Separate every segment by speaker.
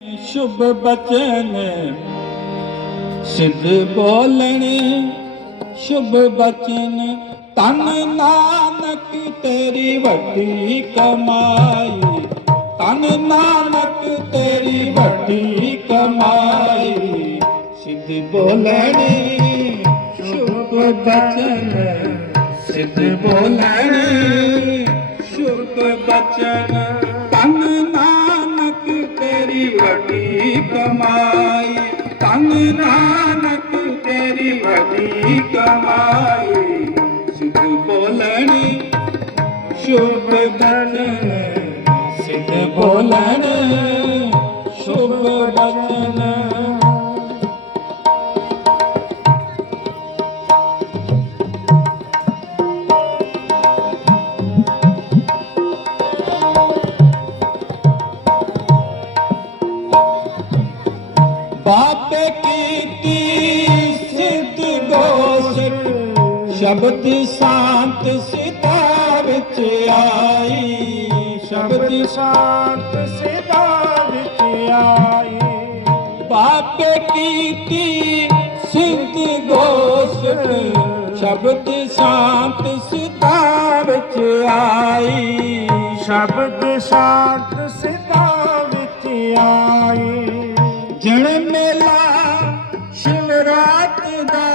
Speaker 1: ਸ਼ੁਭ ਬਚਨ, ਸਿੱਧ ਬੋਲਣ, ਸ਼ੁਭ ਬਚਨ। ਤਨ ਨਾਨਕ ਤੇਰੀ ਵੱਡੀ ਕਮਾਈ ਤਨ ਨਾਨਕ ਤੇਰੀ ਵੱਡੀ ਕਮਾਈ। ਸਿੱਧ ਬੋਲਣ, ਸ਼ੁਭ ਬਚਨ, ਸਿੱਧ ਬੋਲਣ, ਸ਼ੁਭ ਬਚਨ। ਵੱਡੀ ਕਮਾਈ ਤਨ ਨਾਨਕ ਤੇਰੀ ਵੱਡੀ ਕਮਾਈ। ਸਿੱਧ ਬੋਲਣ ਸ਼ੁਭ ਬਚਨ ਸਿੱਧ ਬੋਲਣ। ਕੀਤੀ ਸਿੱਧ ਗੋਸ਼ਟ ਸ਼ਬਦ ਸ਼ਾਂਤ ਸਿਤਾ ਵਿੱਚ ਆਈ। ਸ਼ਬਦ
Speaker 2: ਸ਼ਾਂਤ ਸਿਦਾ ਵਿੱਚ ਆਈ।
Speaker 1: ਬਾਪੇ ਕੀਤੀ ਸਿੱਧ ਗੋਸ਼ਟ ਸ਼ਬਦ ਸ਼ਾਂਤ ਸਿਤਾ ਵਿੱਚ ਆਈ।
Speaker 2: ਸ਼ਬਦ ਸ਼ਾਂਤ ਸਿਦਾ ਵਿੱਚ ਆਈ।
Speaker 1: ਜਣ ਮੇਲਾ ਸ਼ਿਵਰਾਤ ਦਾ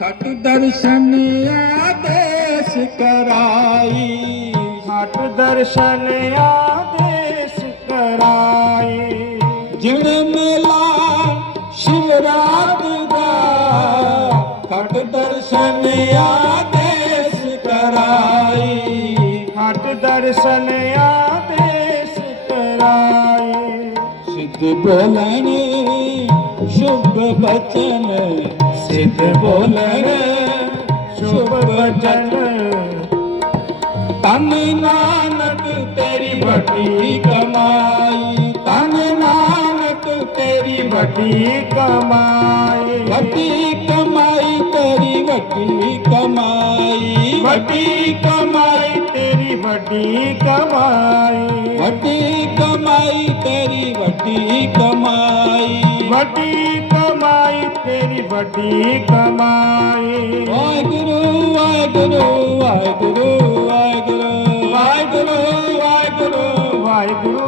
Speaker 1: ਖਟ ਦਰਸ਼ਨ ਆਦੇਸ਼ ਕਰਾਈ।
Speaker 2: ਹਟ ਦਰਸ਼ਨ ਆਦੇਸ਼ ਕਰਾਈ।
Speaker 1: ਜਣ ਮੇਲਾ ਸ਼ਿਵਰਾਤ ਦਾ ਖਟ ਦਰਸ਼ਨ ਆਦੇਸ਼ ਕਰਾਈ।
Speaker 2: ਹਟ ਦਰਸ਼ਨ ਆਦੇਸ਼ ਕਰਾਈ।
Speaker 1: ਸਿੱਧ ਬੋਲਣ ਸ਼ੁਭ ਬਚਨ, ਸਿੱਧ ਬੋਲਣ
Speaker 2: ਸ਼ੁਭ ਬਚਨ।
Speaker 1: ਤਨ ਨਾਨਕ ਤੇਰੀ ਵੱਡੀ ਕਮਾਈ ਤਨ ਨਾਨਕ ਤੇਰੀ ਵੱਡੀ
Speaker 2: ਵੱਡੀ ਕਮਾਈ।
Speaker 1: ਵੱਡੀ ਕਮਾਈ ਤੇਰੀ ਵੱਡੀ ਕਮਾਈ
Speaker 2: ਵੱਡੀ ਕਮਾਈ ਤੇਰੀ ਵੱਡੀ ਕਮਾਈ।
Speaker 1: ਵੱਡੀ ਕਮਾਈ ਤੇਰੀ ਵੱਡੀ ਕਮਾਈ ਤੇਰੀ
Speaker 2: ਵੱਡੀ ਕਮਾਈ। ਵਾਹਿਗੁਰੂ ਵਾਹਿਗੁਰੂ ਵਾਹਿਗੁਰੂ
Speaker 1: ਵਾਹਿਗੁਰੂ। ਵਾਹਿਗੁਰੂ ਵਾਹਿਗੁਰੂ। ਵਾਹਿਗੁਰੂ